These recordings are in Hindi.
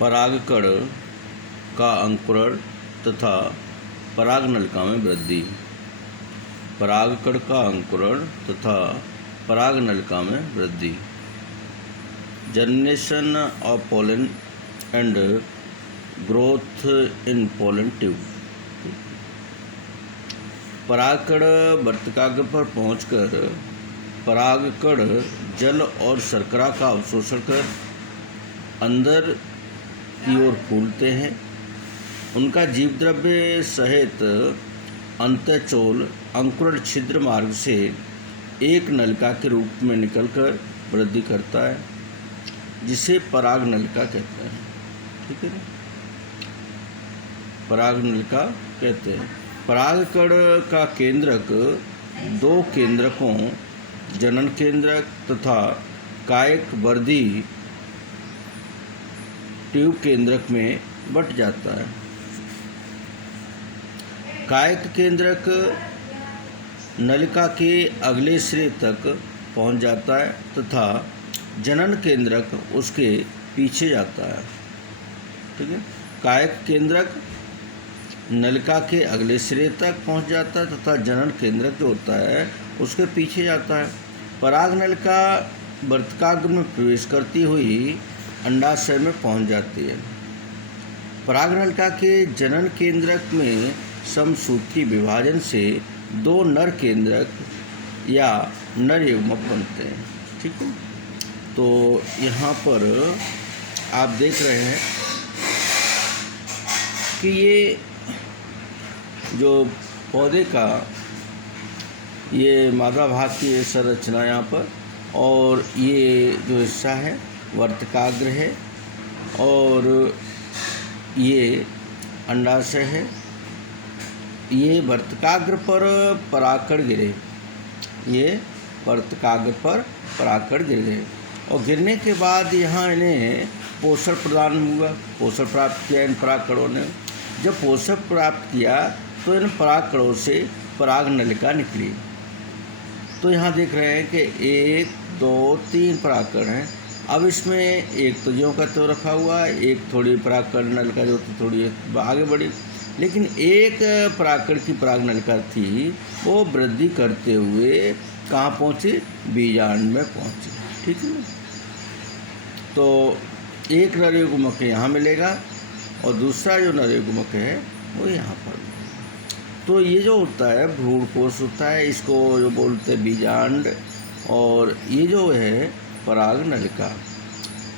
परागकण का अंकुरण तथा परागनलिका में वृद्धि। परागकण का अंकुरण तथा परागनलिका में वृद्धि। Germination of pollen and growth in pollen tube. परागकण वर्तकाग्र पर पहुंचकर परागकण जल और शर्करा का अवशोषण कर अंदर की ओर फूलते हैं। उनका जीवद्रव्य सहित अंतःचोल अंकुरण छिद्र मार्ग से एक नलिका के रूप में निकलकर वृद्धि करता है, जिसे परागनलिका कहते हैं। ठीक है ना, परागनलिका कहते हैं। परागकण का केंद्रक दो केंद्रकों जनन केंद्रक तथा कायक वर्धी ट्यूब केंद्रक में बट जाता है। कायक केंद्रक नलिका के अगले सिरे तक पहुंच जाता है तथा जनन केंद्रक उसके पीछे जाता है। ठीक है, कायक केंद्रक नलिका के अगले सिरे तक पहुंच जाता है तथा जनन केंद्रक जो होता है उसके पीछे जाता है। परागनलिका वर्तकाग्र में प्रवेश करती हुई अंडाशय में पहुंच जाती है। परागनलिका के जनन केंद्रक में समसूत्री विभाजन से दो नर केंद्रक या नर युग्मक बनते हैं। ठीक है, तो यहाँ पर आप देख रहे हैं कि ये जो पौधे का ये मादा भाग की संरचना यहाँ पर, और ये जो हिस्सा है वर्तकाग्र है और ये अंडाशय है। ये वर्तकाग्र पर परागकण गिरे, ये वर्तकाग्र पर परागकण गिर गए और गिरने के बाद यहाँ इन्हें पोषण प्रदान हुआ, पोषण प्राप्त किया इन परागकणों ने। जब पोषण प्राप्त किया तो इन परागकणों से परागनलिका निकली। तो यहाँ देख रहे हैं कि 1 2 3 परागकण हैं। अब इसमें एक तो ज्यों का त्यों रखा हुआ है, एक थोड़ी परागकण नलिका जो थी थोड़ी आगे बढ़ी, लेकिन एक परागकण की परागनलिका थी वो वृद्धि करते हुए कहाँ पहुँची, बीजांड में पहुँची। ठीक है, तो एक नर युग्मक यहाँ मिलेगा और दूसरा जो नर युग्मक है वो यहाँ पर। तो ये जो होता है भ्रूणकोश होता है, इसको जो बोलते हैं बीजांड, और ये जो है परागनलिका।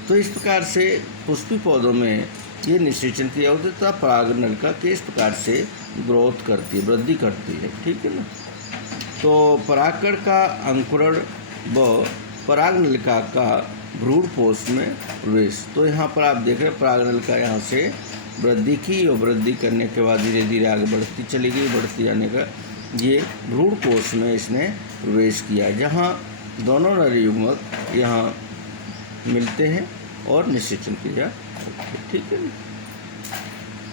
तो इस प्रकार से पुष्पी पौधों में ये निषेचन क्रिया होती है तथा परागनलिका के इस प्रकार से ग्रोथ करती है, वृद्धि करती है। ठीक है ना, तो परागकण का अंकुरण व परागनलिका का भ्रूणकोश में प्रवेश। तो यहाँ पर आप देख रहे हैं परागनलिका यहाँ से वृद्धि की और वृद्धि करने के बाद धीरे धीरे आगे बढ़ती चली गई। बढ़ती जाने का ये भ्रूणकोश में इसने प्रवेश किया, जहाँ दोनों नर युग्मक यहाँ मिलते हैं और निषेचन क्रिया होती है। ठीक है।